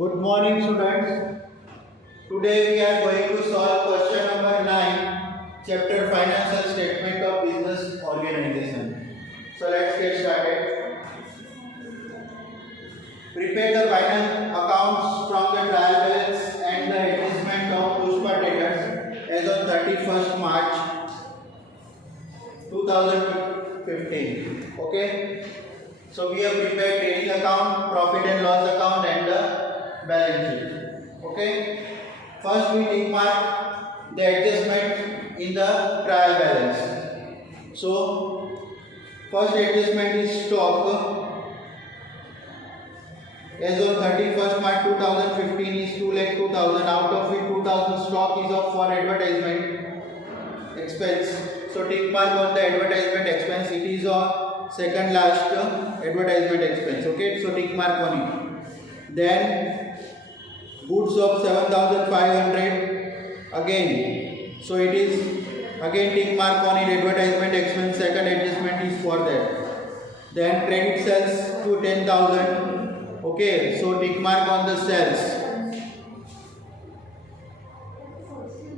Good morning, students. Today we are going to solve question number 9, chapter Financial Statement of Business Organization. So let's get started. Prepare the final accounts from the trial balance and the adjustment of Pushpa debtors as on 31st March 2015. Okay. So we have prepared trading account, profit and loss account and the balance sheet. Okay. First we tick mark the adjustment in the trial balance. So first adjustment is stock. As on 31st March 2015 is 2,02,000. Out of it 2,000 stock is of for advertisement expense. So tick mark on the advertisement expense. It is on second last advertisement expense. Okay, so tick mark on it. Then goods of 7,500 again. So it is again tick mark on it, advertisement expense. Second adjustment is for that. Then credit sales to 10,000. Okay, so tick mark on the sales.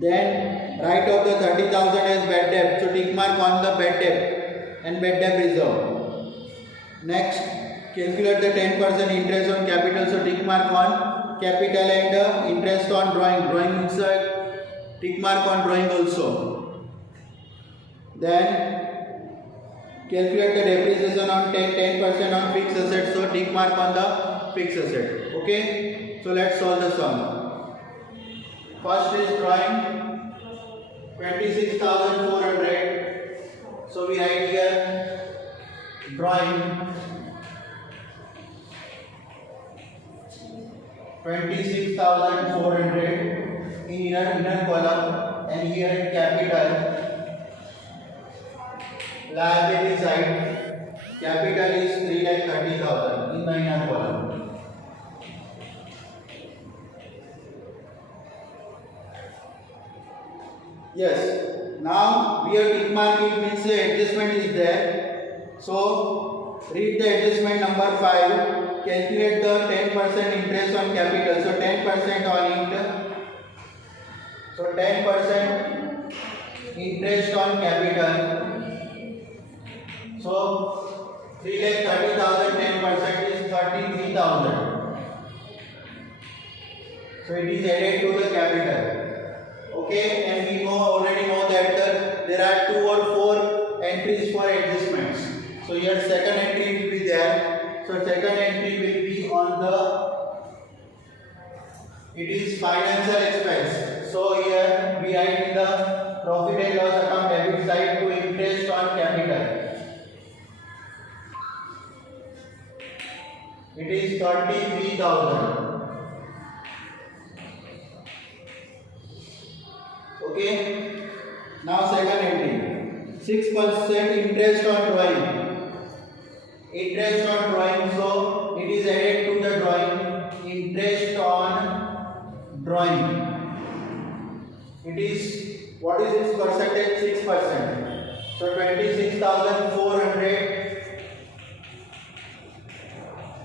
Then write off the 30,000 as bad debt. So tick mark on the bad debt and bad debt reserve. Next, calculate the 10% interest on capital. So tick mark on capital and interest on drawing. Drawing is a tick mark on drawing also. Then calculate the depreciation on 10% on fixed assets. So tick mark on the fixed asset. Okay. So let's solve the sum. First is drawing 26,400. So we write here drawing 26,400 in inner column, and here in capital. Liability side, capital is 3,30,000 in the inner column. Yes, now we have tick mark it means the adjustment is there. So read the adjustment number 5. Calculate the 10% interest on capital. So 10% on it. So 10% interest on capital. So 3,30,000, 10% is 33,000. So it is added to the capital. Okay, and we already know that there are 2 or 4 entries for adjustments. So here second entry will be there. So second entry will be on it is financial expense. So here we write in the profit and loss account debit side to interest on capital. It is 33,000. Okay. Now second entry, 6% interest on drawing. Interest on drawing, so it is added to the drawing. Interest on drawing. It is, what is its percentage? 6%. So 26,400.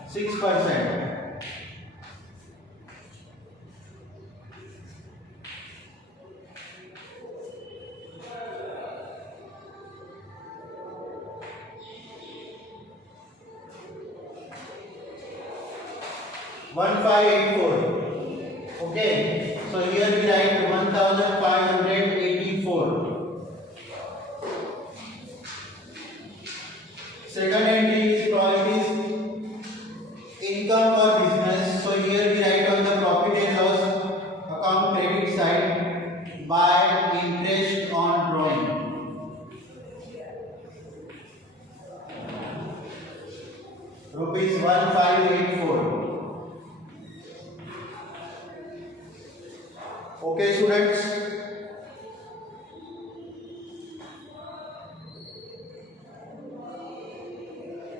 6%. Okay, so here we write 1,584. Second entry is profit income for business. So here we write on the profit and loss account credit side by interest on drawing. Rupees 1,584. Okay, students.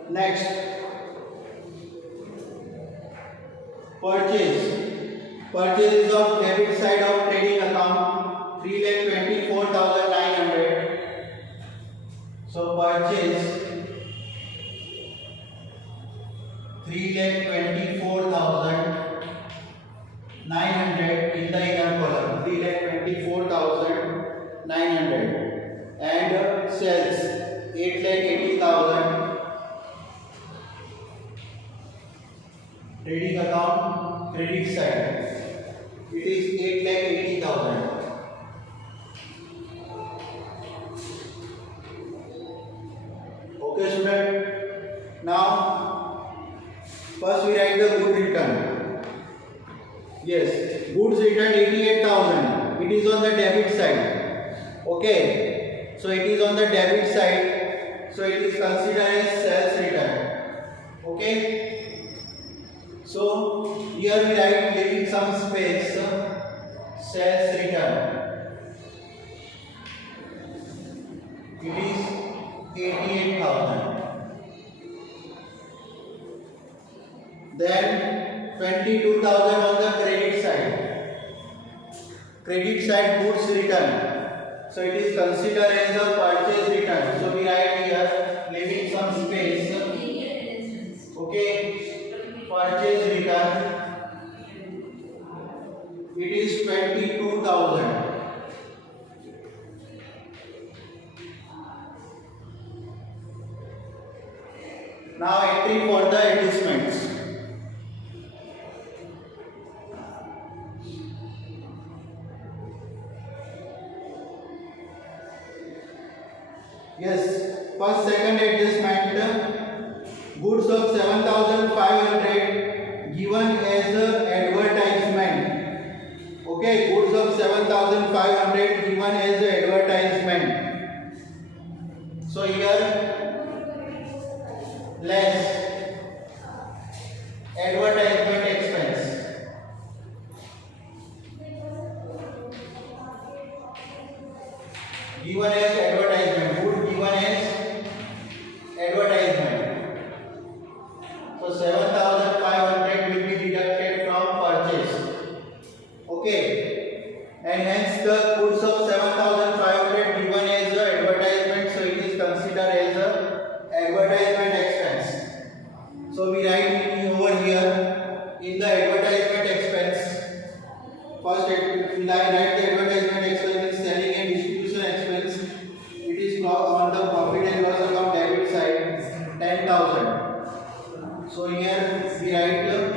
Next, purchase of debit side of trading account 3,24,900. So purchase 3,24,000 on credit side. It is 8,80,000. Okay, student. Now, first we write the good return. Yes, goods return 88,000. It is on the debit side. Okay, so it is on the debit side. So it is considered as sales return. Okay. So here we write leaving some space. Sales return. It is 88,000. Then 22,000 on the credit side. Credit side goods return. So it is considered as a purchase return. So we write here leaving some space. Okay. Purchase return. It is 22,000. Now entry for the adjustments. Yes, first second adjustment, goods of 7,500 given as a advertisement. Okay, goods of 7,500 given as a advertisement. So here less advertisement expense. Given as advertisement, good given as advertisement. So 7,500 will be deducted from purchase. Okay, and hence the goods of 7,500 given as a advertisement, so it is considered as a advertisement expense. So we write over here in the advertisement expense. First, we write the advertisement expense is selling and distribution expense. It is on the profit and loss account debit side 10,000. So here we write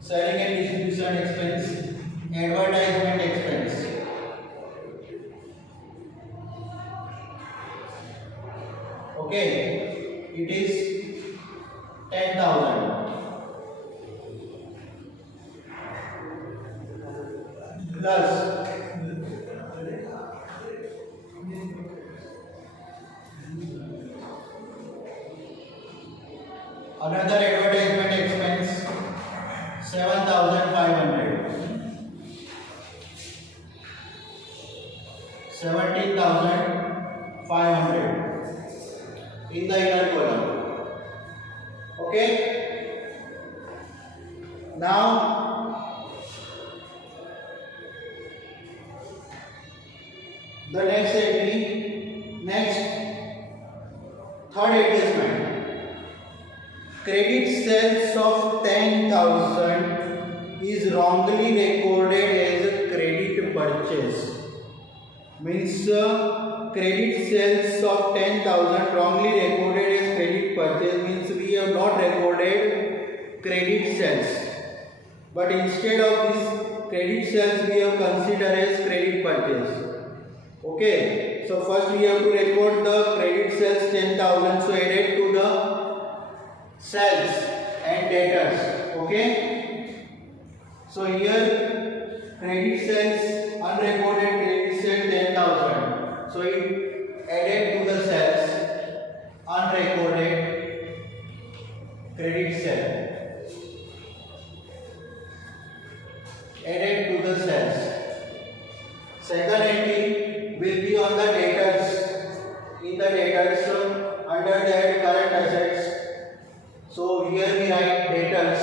selling and distribution expense, advertisement expense. Okay, it is 10,000. Plus another advertisement expense 7,500. 17,500 in the inner column. Okay. Now the next entry, third adjustment. Credit sales of 10,000 is wrongly recorded as a credit purchase. Means credit sales of 10,000 wrongly recorded as credit purchase, means we have not recorded credit sales, but instead of this credit sales we have considered as credit purchase. Okay, so first we have to record the credit sales 10,000, so added to the sales and debtors. Okay, so here credit sales, unrecorded credit sales 10,000, so it added to the sales, unrecorded credit sale, added to the sales. Second entry will be on the debtors. In the debtors, under that current assets. So here we write debtors.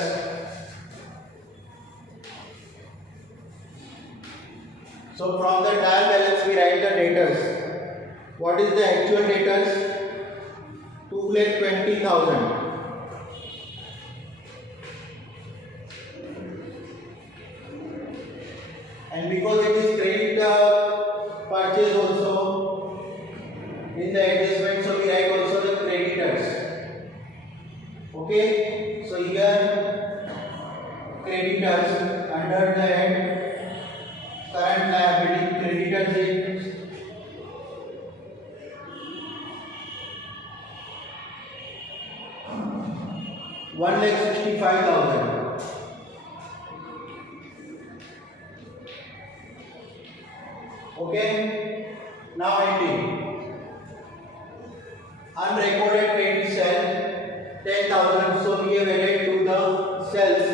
So from the trial balance we write the debtors. What is the actual debtors? 2,20,000. And because it is credit purchase also in the adjustment, so we write also the creditors. Okay, so here creditors under the head current liability, creditors is 1,65,000. Okay. Now entry. Unrecorded credit sale 10,000. So we have added to the sales.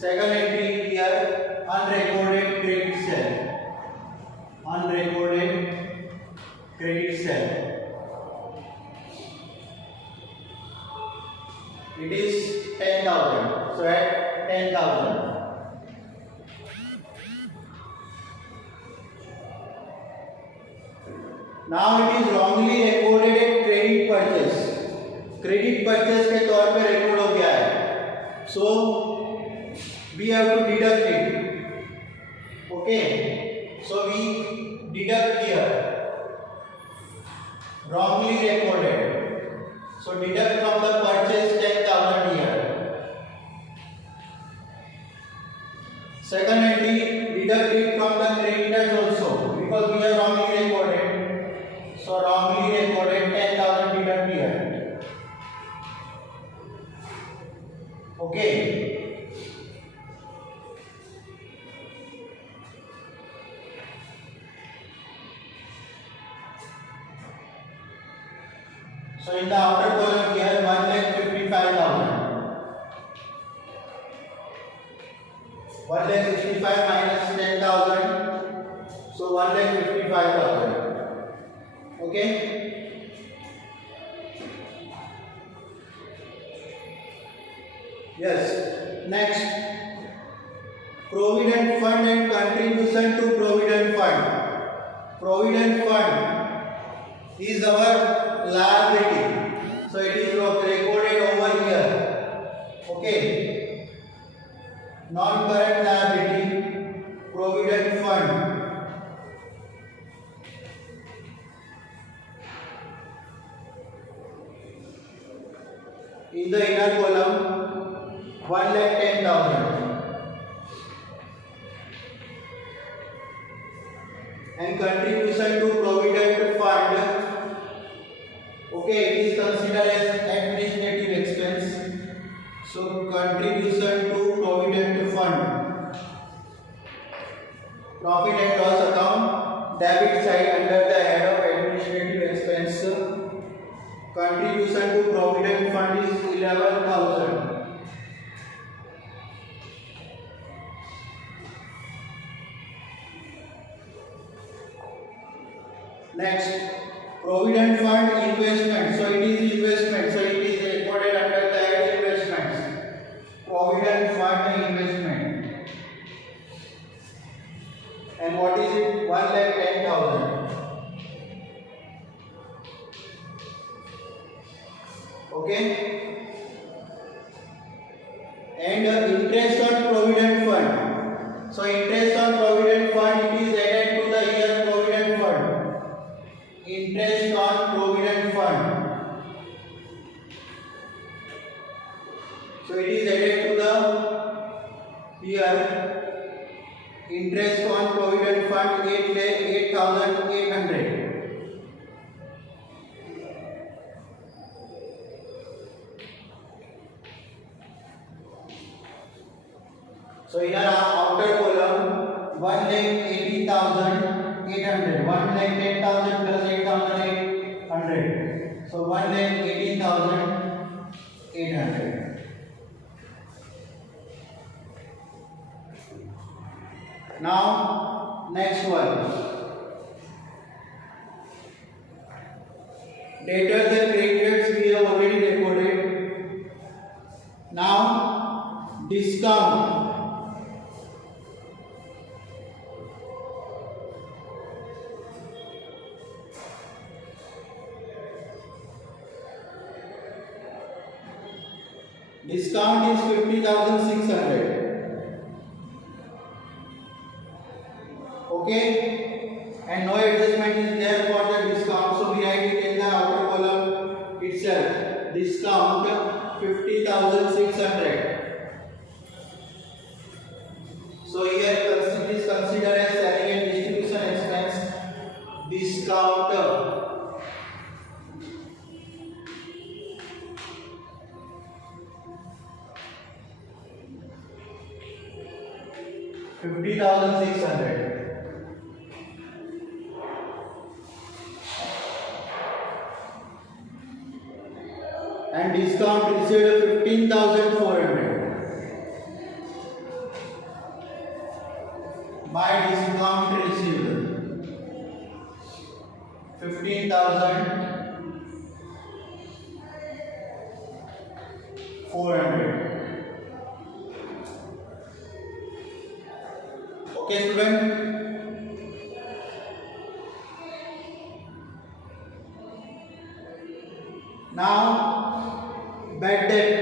Second entry here, unrecorded credit sale. Unrecorded credit sale. It is 10,000. So at 10,000. Now it is wrongly recorded at credit purchase. Credit purchase के तौर पे record हो गया है. So we have to deduct it. Okay. So we deduct here. Wrongly recorded. So deduct from the purchase 10,000 here. Second entry, deduct it from the creditors also because we have wrongly recorded. So wrongly recorded 10,000 deduct here. Okay. So in the outer column here 1,55,000. 1,65,000 minus 10,000. So 1,55,000. Okay. Yes. Next, provident fund and contribution to provident fund. Provident fund is our liability, so it is recorded over here. Okay. Non-current liability, provident fund. In the inner column. 1,10,000 and contribution to provident fund. Okay, it is considered as administrative expense. So contribution to provident fund. Profit and loss account, debit side under the head of administrative expense. Contribution to provident fund is 11,000. Next, provident fund investment. So it is investment. So it is recorded under the head investments. Provident fund investment. And what is it? 1,10,000. Okay. And interest on provident fund. So interest on provident fund, it is added to the year provident fund. Interest on provident fund. So it is added to the here interest on provident fund 8,800. So in our outer column 1,18,800. 1,10,000 plus 8,800. So 1,18,800. Now next one. Debtors and creditors we have already recorded. Now discount. Discount is 50,600. Okay, and no adjustment is there for the discount, so we write it in the outer column itself. Discount 50,600. So here it is considered as selling and distribution expense. Discount 50,600 and discount received 15,400. By discount received 15,400. Okay, student. Now, bad debt.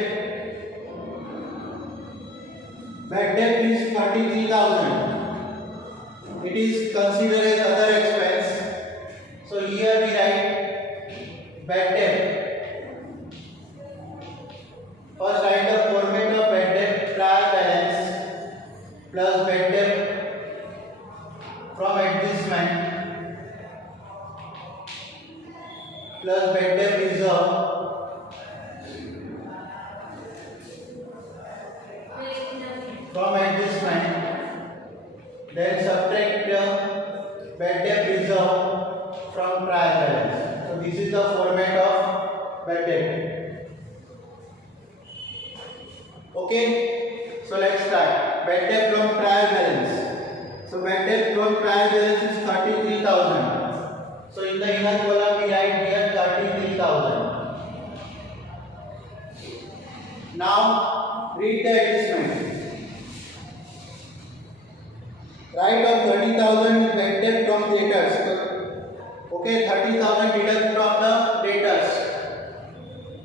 Bad debt is 33,000. It is considered as other expense. So here we write bad debt. First write the format of bad debt trial balance plus bad debt from adjustment plus bad debt reserve from adjustment, then subtract the bad debt reserve from trial balance. So this is the format of bad debt. Okay, so let's start. Bad debt from trial balance. So bad debt from trial balance is 33,000. So in the inner column we write here 33,000. Now read the adjustment. Write of 30,000 bad debt from debtors. Okay, 30,000 deduct from the debtors.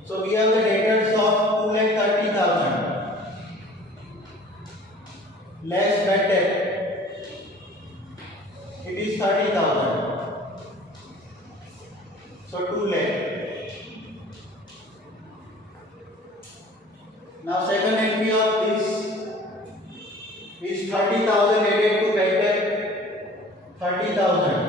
So we have the debtors of 2,30,000 less bad debt. It is 30,000. So 2 lakh. Now second entry of this is 30,000 added to bad debt. 30,000.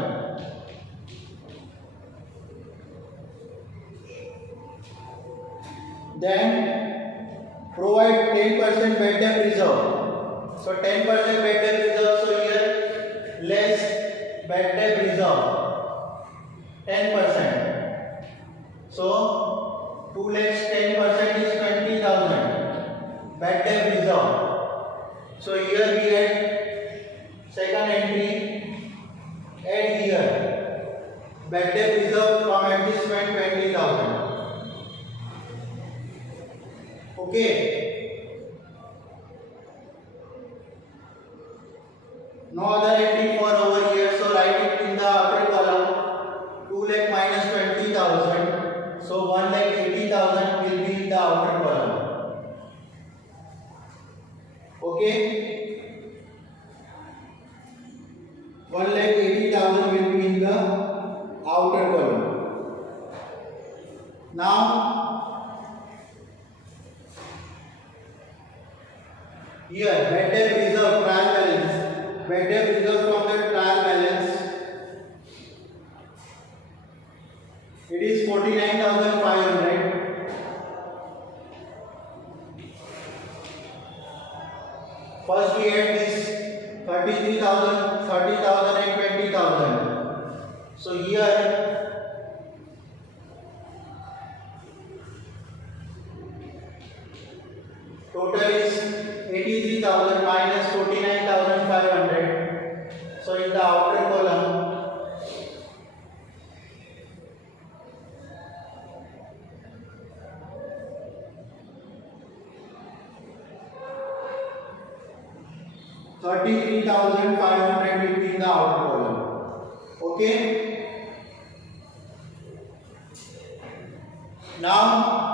Then provide 10% bad debt reserve. So 10% bad debt reserve. So here less bad debt reserve 10%. So 2 lakhs 10% is 20,000 bad debt reserve. So here we add second entry, add here bad debt reserve from adjustment 20,000. Okay. No other entry for over here, so write it in the outer column. 2 lakh minus 20,000. So 1,80,000 will be in the outer column. Okay. 1,80,000 will be in the outer column. Now here bad debt reserve trial balance. Bad debt reserve from the trial balance. It is 49,500. First we add this 33,000, 30,000 and 20,000. So here total is 83,000 minus 49,500. So in the outer column $33,500 will be in the outer column. Okay. Now